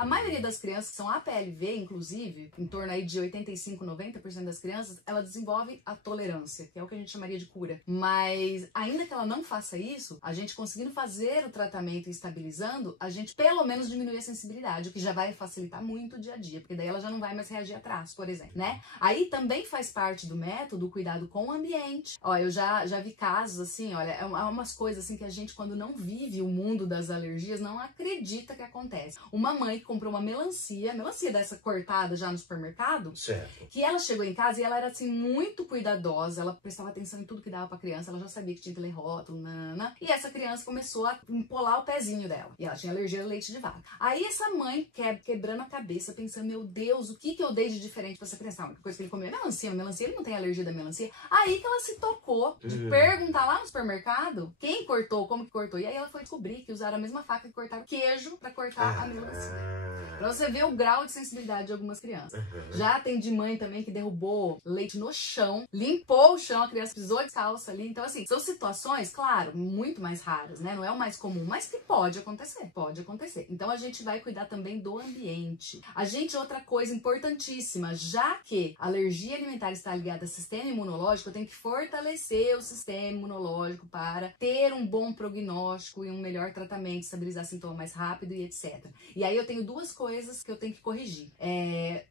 A maioria das crianças que são APLV, inclusive, em torno aí de 85, 90% das crianças, ela desenvolve a tolerância, que é o que a gente chamaria de cura. Mas ainda que ela não faça isso, a gente conseguindo fazer o tratamento e estabilizando, a gente pelo menos diminui a sensibilidade, o que já vai facilitar muito o dia a dia, porque daí ela já não vai mais reagir a traço, por exemplo, né? Aí também faz parte do método o cuidado com o ambiente. Ó, eu já vi casos assim, olha, é umas coisas assim que a gente, quando não vive o mundo das alergias, não acredita que acontece. Uma mãe que comprou uma melancia dessa cortada já no supermercado, certo, que ela chegou em casa e ela era assim muito cuidadosa, ela prestava atenção em tudo que dava pra criança, ela já sabia que tinha que ler rótulo, nana, e essa criança começou a empolar o pezinho dela, e ela tinha alergia ao leite de vaca. Aí essa mãe quebrando a cabeça, pensando, meu Deus, o que eu dei de diferente pra essa criança? A única coisa que ele comeu é melancia, ele não tem alergia da melancia. Aí que ela se tocou de perguntar lá no supermercado quem cortou, como que cortou, e aí ela foi descobrir que usaram a mesma faca que cortaram queijo pra cortar a melancia. Pra você ver o grau de sensibilidade de algumas crianças. Já atendi mãe também que derrubou leite no chão, limpou o chão, a criança pisou de calça ali. Então, assim, são situações, claro, muito mais raras, né? Não é o mais comum, mas que pode acontecer. Pode acontecer. Então, a gente vai cuidar também do ambiente. Outra coisa importantíssima, já que a alergia alimentar está ligada ao sistema imunológico, eu tenho que fortalecer o sistema imunológico para ter um bom prognóstico e um melhor tratamento, estabilizar sintomas mais rápido e etc. E aí eu tenho duas coisas que eu tenho que corrigir.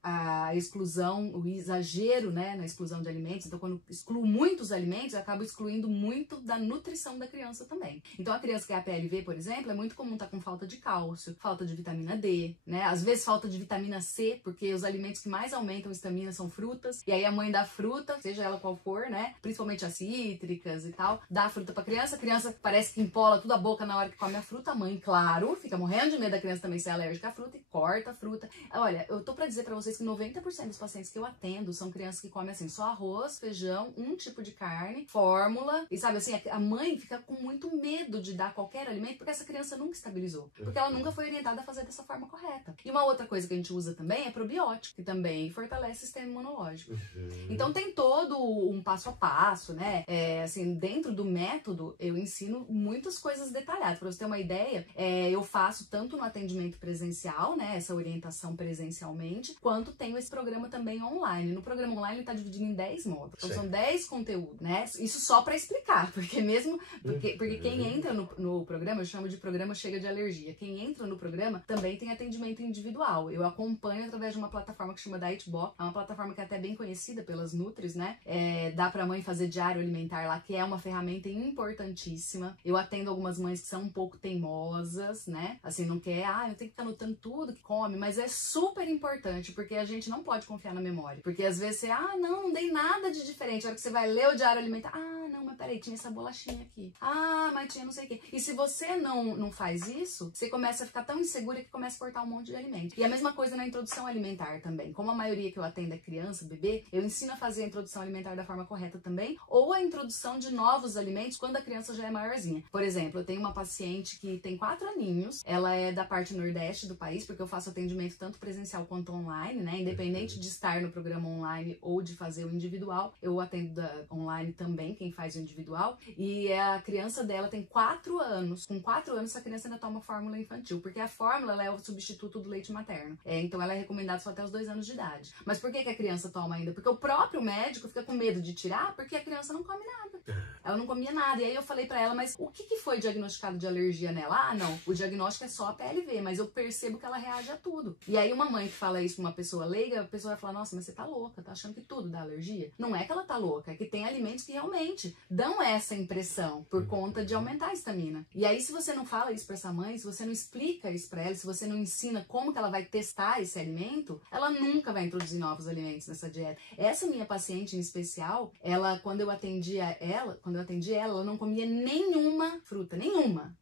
A exclusão, o exagero, né, na exclusão de alimentos. Então, quando excluo muitos alimentos, eu acabo excluindo muito da nutrição da criança também. Então, a criança que é APLV, por exemplo, é muito comum estar com falta de cálcio, falta de vitamina D, né? Às vezes falta de vitamina C, porque os alimentos que mais aumentam a estamina são frutas. E aí a mãe dá fruta, seja ela qual for, né? Principalmente as cítricas e tal, dá a fruta pra criança. A criança parece que empola tudo a boca na hora que come a fruta. A mãe, claro, fica morrendo de medo da criança também ser alérgica à fruta e corta a fruta. Olha, eu tô pra dizer pra vocês que 90% dos pacientes que eu atendo são crianças que comem assim, só arroz, feijão, um tipo de carne, fórmula. E sabe assim, a mãe fica com muito medo de dar qualquer alimento porque essa criança nunca estabilizou. Porque ela nunca foi orientada a fazer dessa forma correta. E uma outra coisa que a gente usa também é probiótico, que também fortalece o sistema imunológico. Então tem todo um passo a passo, né? Assim, dentro do método, eu ensino muitas coisas detalhadas. Pra você ter uma ideia, eu faço tanto no atendimento presencial, né? Essa orientação presencialmente, quanto tenho esse programa também online. No programa online ele tá dividido em 10 módulos. Então são 10 conteúdos, né? Isso só pra explicar, porque mesmo... Porque quem entra no programa, eu chamo de programa Chega de Alergia. Quem entra no programa também tem atendimento individual. Eu acompanho através de uma plataforma que chama Dietbox. É uma plataforma que é até bem conhecida pelas Nutris, né? Dá pra mãe fazer diário alimentar lá, que é uma ferramenta importantíssima. Eu atendo algumas mães que são um pouco teimosas, né? Assim, não quer, eu tenho que ficar anotando tudo que come, mas é super importante, porque a gente não pode confiar na memória. Porque às vezes você, não dei nada de diferente. A hora que você vai ler o diário alimentar, não, mas peraí, tinha essa bolachinha aqui. Mas tinha não sei o quê. E se você não faz isso, você começa a ficar tão insegura que começa a cortar um monte de alimento. E a mesma coisa na introdução alimentar também. Como a maioria que eu atendo é criança, bebê, eu ensino a fazer a introdução alimentar da forma correta também, ou a introdução de novos alimentos quando a criança já é maiorzinha. Por exemplo, eu tenho uma paciente que tem 4 aninhos, ela é da parte nordeste do país, porque eu faço atendimento tanto presencial quanto online, né? Independente de estar no programa online ou de fazer o individual, eu atendo online também, quem faz o individual, e a criança dela tem 4 anos. Com 4 anos, essa criança ainda toma fórmula infantil, porque a fórmula ela é o substituto do leite materno. Então ela é recomendada só até os 2 anos de idade. Mas por que a criança toma ainda? Porque o próprio médico fica com medo de tirar, porque a criança não come nada. Ela não comia nada. E aí eu falei pra ela, mas o que foi diagnosticado de alergia nela? Não, o diagnóstico é só a PLV, mas eu percebo que ela reage a tudo. E aí uma mãe que fala isso pra uma pessoa leiga, a pessoa vai falar, nossa, mas você tá louca, tá achando que tudo dá alergia? Não é que ela tá louca, é que tem alimentos que realmente dão essa impressão por conta de aumentar a estamina. E aí se você não fala isso pra essa mãe, se você não explica isso pra ela, se você não ensina como que ela vai testar esse alimento, ela nunca vai introduzir novos alimentos nessa dieta. Essa minha paciente em especial, quando eu atendi ela não comia nenhuma fruta, nenhuma.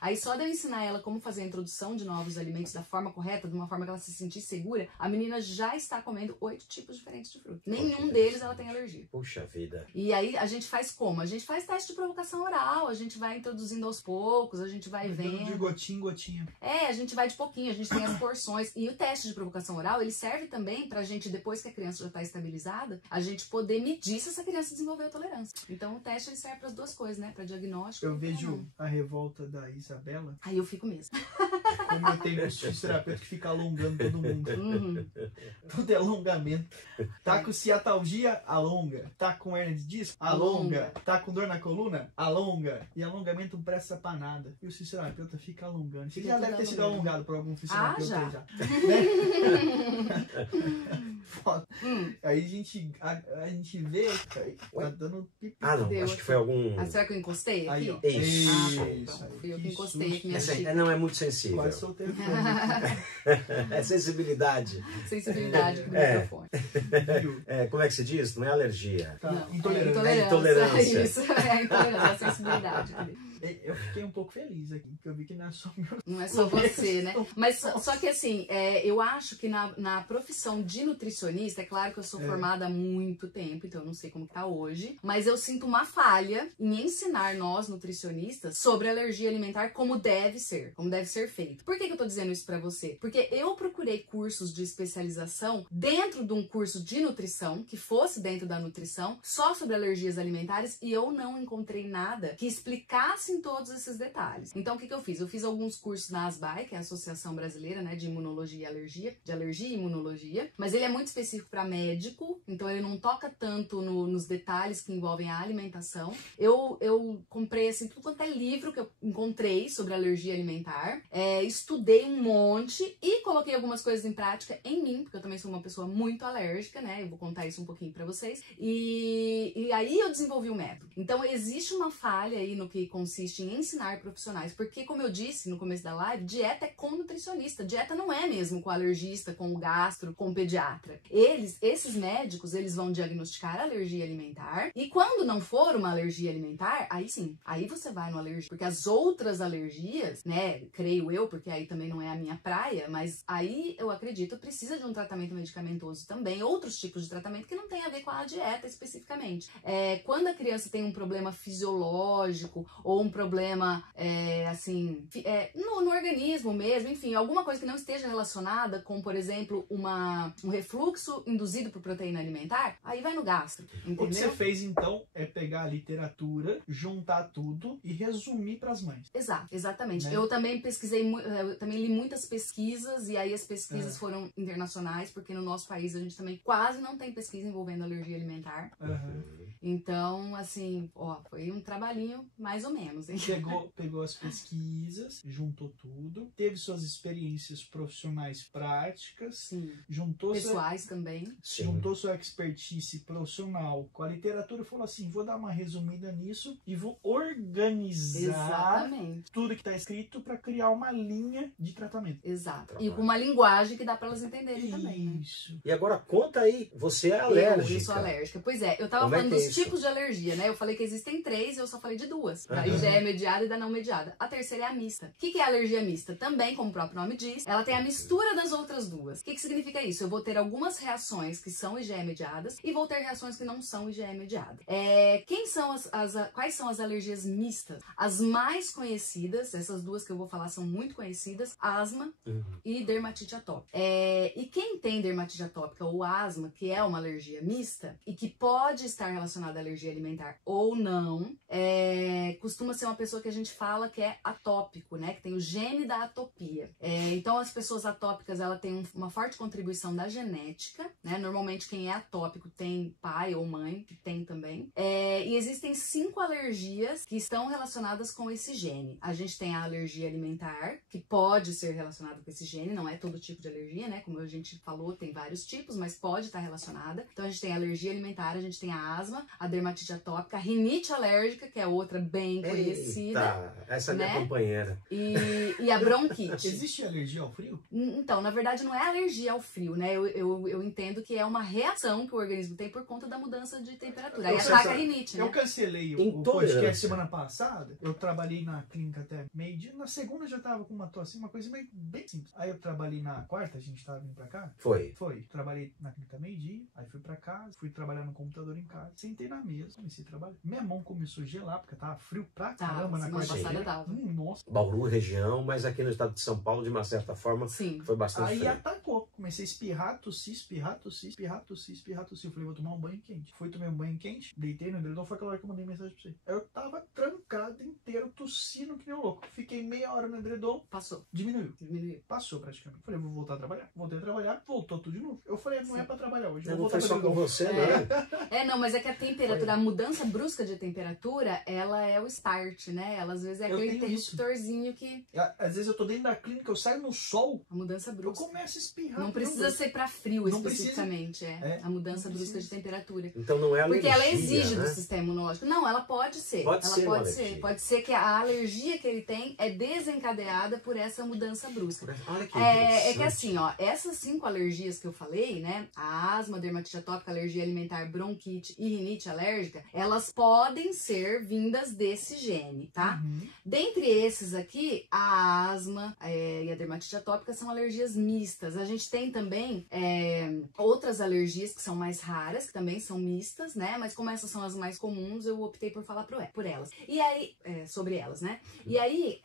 Aí só de eu ensinar ela como fazer a introdução de novos alimentos da forma correta, de uma forma que ela se sentisse segura, a menina já está comendo 8 tipos diferentes de fruta. Nenhum deles ela tem alergia. Puxa vida. E aí a gente faz como? A gente faz teste de provocação oral, a gente vai introduzindo aos poucos, a gente vai vendo. De gotinha em gotinha. A gente vai de pouquinho, a gente tem as porções. E o teste de provocação oral, ele serve também pra gente, depois que a criança já tá estabilizada, a gente poder medir se essa criança desenvolveu tolerância. Então o teste ele serve para as duas coisas, né? Pra diagnóstico. Eu vejo a revolta da Isabela. Aí eu fico mesmo. Como eu tenho fisioterapeuta que fica alongando todo mundo. Uhum. Tudo é alongamento. Tá com ciatalgia? Alonga. Tá com hernia de disco? Alonga. Tá com dor na coluna? Alonga. E alongamento não presta pra nada. E o fisioterapeuta fica alongando. Você já deve ter sido alongado por algum fisioterapeuta já. já. Né? Foda. Aí a gente vê, tá dando pipi. Ah, não, Deu acho que aqui. foi algum... Ah, será que eu encostei aqui? Aí, ó. Isso. Ah, pronto. Fui eu que encostei aqui minha Essa aí, xícara. não, é muito sensível. Quase soltei o fone. É sensibilidade. Sensibilidade do É. microfone. Viu? É, como é que se diz? Não é alergia. Tá. Não, Intolerância. É Intolerância. Isso, é a intolerância, a sensibilidade. Eu fiquei um pouco feliz aqui, porque eu vi que não é só meu. Não é só você, né? Mas só que assim, eu acho que na profissão de nutricionista, é claro que eu sou formada há muito tempo, então eu não sei como tá hoje, mas eu sinto uma falha em ensinar nós, nutricionistas, sobre alergia alimentar como deve ser feito. Por que eu tô dizendo isso pra você? Porque eu procurei cursos de especialização dentro de um curso de nutrição, que fosse dentro da nutrição, só sobre alergias alimentares, e eu não encontrei nada que explicasse em todos esses detalhes. Então, o que eu fiz? Eu fiz alguns cursos na ASBAI, que é a Associação Brasileira, né, de Imunologia e Alergia, de Alergia e Imunologia, mas ele é muito específico para médico, então ele não toca tanto nos detalhes que envolvem a alimentação. Eu comprei, assim, tudo quanto é livro que eu encontrei sobre alergia alimentar, estudei um monte e coloquei algumas coisas em prática em mim, porque eu também sou uma pessoa muito alérgica, né, eu vou contar isso um pouquinho para vocês, e aí eu desenvolvi o método. Então, existe uma falha aí no que consiste em ensinar profissionais, porque como eu disse no começo da live, dieta é com nutricionista, dieta não é mesmo com o alergista, com o gastro, com o pediatra. Esses médicos, eles vão diagnosticar alergia alimentar, e quando não for uma alergia alimentar, aí sim, aí você vai no alergia, porque as outras alergias, né, creio eu, porque aí também não é a minha praia, mas aí eu acredito, precisa de um tratamento medicamentoso também, outros tipos de tratamento que não tem a ver com a dieta especificamente. Quando a criança tem um problema fisiológico, ou um problema, assim, no organismo mesmo, enfim, alguma coisa que não esteja relacionada com, por exemplo, um refluxo induzido por proteína alimentar, aí vai no gastro, entendeu? O que você fez, então, é pegar a literatura, juntar tudo e resumir para as mães. Exatamente. Né? Eu também pesquisei, eu também li muitas pesquisas, e aí as pesquisas foram internacionais, porque no nosso país a gente também quase não tem pesquisa envolvendo alergia alimentar. Então, assim, foi um trabalhinho mais ou menos, hein? Pegou as pesquisas, juntou tudo, teve suas experiências profissionais práticas, Sim. juntou Pessoais também. juntou sua expertise profissional com a literatura e falou assim, vou dar uma resumida nisso e vou organizar tudo que está escrito para criar uma linha de tratamento. Exato. E com uma linguagem que dá para elas entenderem também, né? Isso. E agora conta aí, você é alérgica. Eu sou alérgica. Pois é, eu tava falando dos tipos de alergia, né? Eu falei que existem 3 e eu só falei de 2. Da IgE mediada e da não mediada. A terceira é a mista. O que é a alergia mista? Também, como o próprio nome diz, ela tem a mistura das outras duas. O que significa isso? Eu vou ter algumas reações que são IgE mediadas e vou ter reações que não são IgE mediadas. Quais são as alergias mistas? As mais conhecidas, essas duas que eu vou falar são muito conhecidas, asma e dermatite atópica. E quem tem dermatite atópica ou asma, que é uma alergia mista e que pode estar relacionada à alergia alimentar ou não, costuma ser uma pessoa que a gente fala que é atópico, né? Que tem o gene da atopia. Então, as pessoas atópicas, ela tem uma forte contribuição da genética, né? Normalmente, quem é atópico tem pai ou mãe, que tem também. E existem 5 alergias que estão relacionadas com esse gene. A gente tem a alergia alimentar, que pode ser relacionada com esse gene, não é todo tipo de alergia, né? Como a gente falou, tem vários tipos, mas pode estar relacionada. Então, a gente tem a alergia alimentar, a gente tem a asma, a dermatite atópica, a rinite alérgica, que é outra bem conhecida. Essa é né? minha companheira. E a bronquite. Existe alergia ao frio? Então, na verdade, não é alergia ao frio, né? Eu entendo que é uma reação que o organismo tem por conta da mudança de temperatura. Aí ataca a rinite, né? Eu cancelei o podcast semana passada. Eu trabalhei na clínica até meio-dia. Na segunda eu já tava com uma tosse, uma coisa bem simples. Aí eu trabalhei na quarta, a gente tava vindo pra cá. Foi. Trabalhei na clínica meio-dia, aí fui pra casa, fui trabalhar no computador em casa. Sentei na mesa, comecei a trabalhar. Minha mão começou a gelar, porque tava frio pra caramba na quarta-feira. Nossa. Bauru, região, mas aqui no estado de São Paulo, de uma certa forma, Sim. foi bastante aí frio. atacou. Comecei a espirrar, tossir, espirrar, tossir, espirrar, tossir, espirrar, tossir. Eu falei, vou tomar um banho quente. Fui tomar um banho quente, deitei no edredom, foi aquela hora que eu mandei mensagem pra você. Eu tava trancado inteiro, tossindo que nem um louco. Fiquei meia hora no edredom. Passou. Diminuiu. Diminuiu. Passou praticamente. Falei, vou voltar a trabalhar. Voltei a trabalhar, voltou tudo de novo. Eu falei, não é pra trabalhar hoje. Eu Não vou foi voltar só pra com novo. você, não. Não, mas é que a temperatura, a mudança brusca de temperatura, ela é o start, né? Ela às vezes é Eu aquele tenho isso. interruptorzinho que... Às vezes eu tô dentro da clínica, eu saio no sol, A mudança eu brusca. começo a espirrar. Não precisa ser pra frio Não especificamente, a mudança não brusca de precisa. temperatura. Então não é Porque alergia, ela exige né? do sistema imunológico. Não, ela pode ser. Pode ela ser uma pode alergia. ser. Pode ser que a alergia que ele tem é desencadeada por essa mudança brusca. Olha que É interessante. que assim, ó, essas 5 alergias que eu falei, né? A asma, dermatite atópica, alergia alimentar, bronquite e rinite alérgica, elas podem ser vindas desse gene, tá? Uhum. Dentre esses aqui, a asma e a dermatite atópica são alergias mistas. A gente tem também outras alergias que são mais raras, que também são mistas, né? Mas como essas são as mais comuns, eu optei por falar por elas. E aí, sobre elas, né? E aí,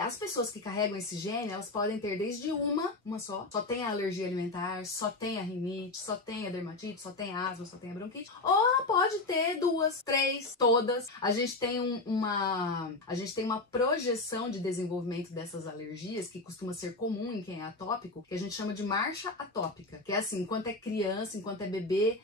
as pessoas que carregam esse gene, elas podem ter desde uma só tem a alergia alimentar, só tem a rinite, só tem a dermatite, só tem a asma, só tem a bronquite. Ou ela pode ter 2, 3, todas. A gente tem uma projeção de desenvolvimento dessas alergias, que costuma ser comum em quem é atópico, que a gente chama de marcha atópica. Que é assim, enquanto é criança, enquanto é bebê,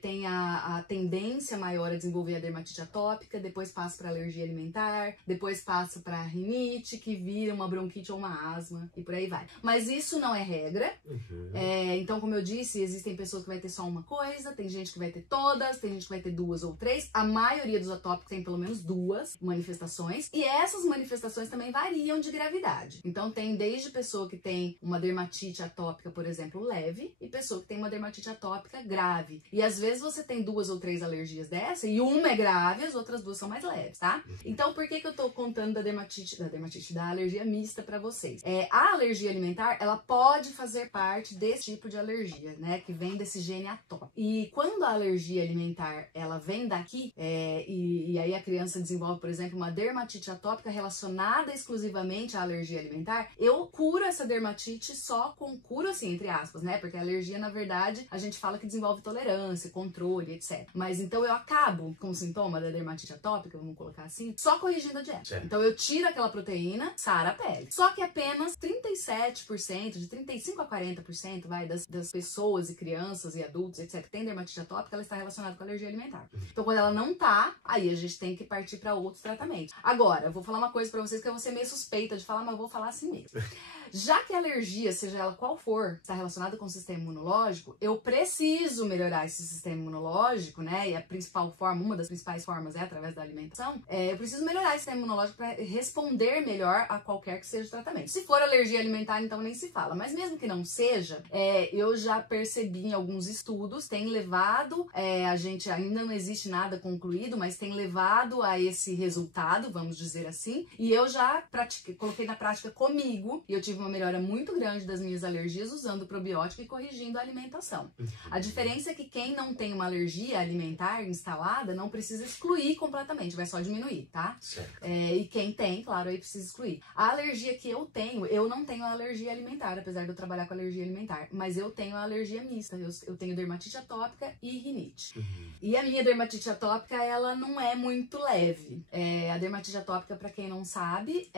tem a tendência maior a desenvolver a dermatite atópica, depois passa para alergia alimentar, depois passa para rinite, que vira uma bronquite ou uma asma, e por aí vai. Mas isso não é regra. Uhum. Então, como eu disse, existem pessoas que vai ter só uma coisa, tem gente que vai ter todas, tem gente que vai ter 2 ou 3. A maioria dos atópicos tem pelo menos 2 manifestações, e essas manifestações também variam de gravidade. Então, tem desde pessoa que tem uma dermatite atópica, por exemplo, leve, e pessoa que tem uma dermatite atópica grave. E às vezes você tem 2 ou 3 alergias dessa, e uma é grave, as outras 2 são mais leves, tá? Então, por que eu tô contando da alergia mista pra vocês? A alergia alimentar, ela pode fazer parte desse tipo de alergia, né? Que vem desse gene atópico. E quando a alergia alimentar, ela vem daqui, e aí a criança desenvolve, por exemplo, uma dermatite atópica relacionada exclusivamente à alergia alimentar, eu curo essa dermatite curo assim, entre aspas, né? Porque a alergia, na verdade, a gente fala que desenvolve tolerância, controle, etc. Mas então eu acabo com o sintoma da dermatite atópica, vamos colocar assim, só corrigindo a dieta. Certo. Então eu tiro aquela proteína, sara a pele. Só que apenas 37%, de 35% a 40%, das pessoas e crianças e adultos, etc., que tem dermatite atópica, ela está relacionada com a alergia alimentar. Então, quando ela não tá, aí a gente tem que partir para outros tratamentos. Agora, eu vou falar uma coisa para vocês que eu vou ser meio suspeita de falar, mas eu vou falar assim mesmo. Já que a alergia, seja ela qual for, está relacionada com o sistema imunológico, eu preciso melhorar esse sistema imunológico, né? E a principal forma, uma das principais formas é através da alimentação. Eu preciso melhorar esse sistema imunológico para responder melhor a qualquer que seja o tratamento. Se for alergia alimentar, então nem se fala. Mas mesmo que não seja, eu já percebi em alguns estudos, tem levado, a gente ainda não existe nada concluído, mas tem levado a esse resultado, vamos dizer assim. E eu já coloquei na prática comigo, e eu tive uma melhora muito grande das minhas alergias usando probiótico e corrigindo a alimentação. A diferença é que quem não tem uma alergia alimentar instalada não precisa excluir completamente, vai só diminuir, tá? E quem tem, claro, aí precisa excluir. A alergia que eu não tenho alergia alimentar, apesar de eu trabalhar com alergia alimentar, mas eu tenho a alergia mista, eu tenho dermatite atópica e rinite. E a minha dermatite atópica, ela não é muito leve. A dermatite atópica, pra quem não sabe,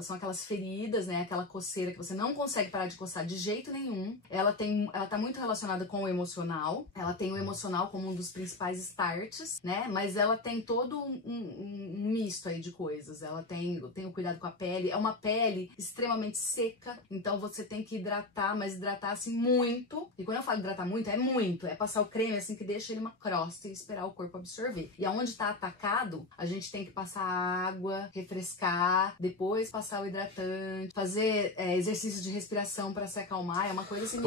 são aquelas feridas, né? Aquela coceira que você não consegue parar de coçar de jeito nenhum. Ela tá muito relacionada com o emocional. Ela tem o emocional como um dos principais starts, né? Mas ela tem todo um misto aí de coisas. Ela tem o cuidado com a pele. É uma pele extremamente seca, então você tem que hidratar, mas hidratar assim muito. E quando eu falo hidratar muito, é muito. É passar o creme assim que deixa ele uma crosta e esperar o corpo absorver. E aonde tá atacado, a gente tem que passar água, refrescar, depois passar o hidratante, fazer exercício de respiração para se acalmar. É uma coisa assim.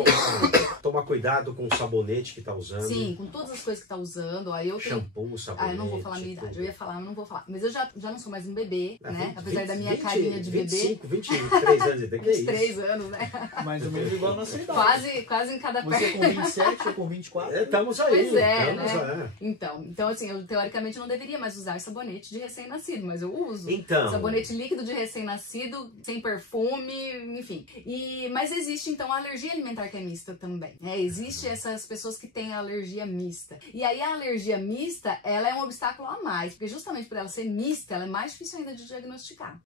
Tomar cuidado com o sabonete que tá usando. Sim, com todas as coisas que tá usando. Aí eu tenho... Shampoo, sabonete. eu não vou falar a minha idade. tudo. Eu ia falar, mas não vou falar. Mas eu já não sou mais um bebê, né? 20, Apesar da minha 20, carinha de bebê. 25, 23 anos de idade. 23 anos, né? Mais ou menos igual a nossa idade. Quase em cada Você com 27, eu com 24. Estamos aí. Pois é, estamos né? Então, assim, eu teoricamente não deveria mais usar sabonete de recém-nascido, mas eu uso. Então. Sabonete líquido de recém-nascido, sem perfume, enfim. Mas existe, então, a alergia alimentar que é mista também. Existe essas pessoas que têm alergia mista. E aí a alergia mista, ela é um obstáculo a mais, porque justamente por ela ser mista, ela é mais difícil ainda de diagnosticar.